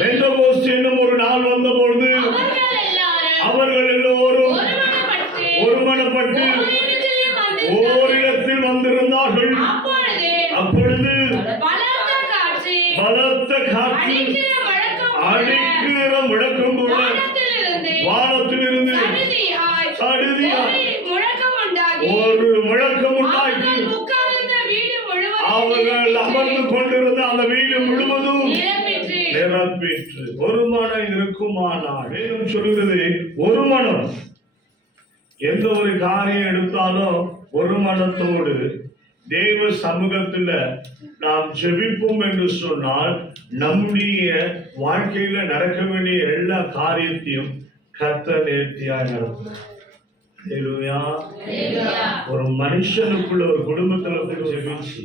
பெந்தகோஸ்து என்னும் ஒரு நாள் வந்த பொழுது அவர்கள் எல்லோரும் ஒருமனப்பட்டு ஓரிடத்தில் வந்திருந்தார்கள். அப்பொழுது பலத்த காற்று அடிக்கிற முழக்கம் போல வானத்திலிருந்து ஒரு முழக்கம் உண்டாக்கி அவர்கள் அமர்ந்து கொண்டிருந்த அந்த வீடு முழுவதும் நிரப்பிற்று. ஒரு மனம் இருக்குமானால் மேலும் சொல்கிறது, ஒரு மனம் எந்த ஒரு காரியம் எடுத்தாலும் ஒரு மனத்தோடு தேவ சமூகத்துல நாம் ஜெபிப்போம் என்று சொன்னால் நம்முடைய வாழ்க்கையில நடக்க வேண்டிய எல்லா காரியத்தையும் கர்த்தர் நேர்த்தியாக நடக்கும். ஒரு மனுஷனுக்குள்ள ஒரு குடும்பத்துல ஜெபிச்சு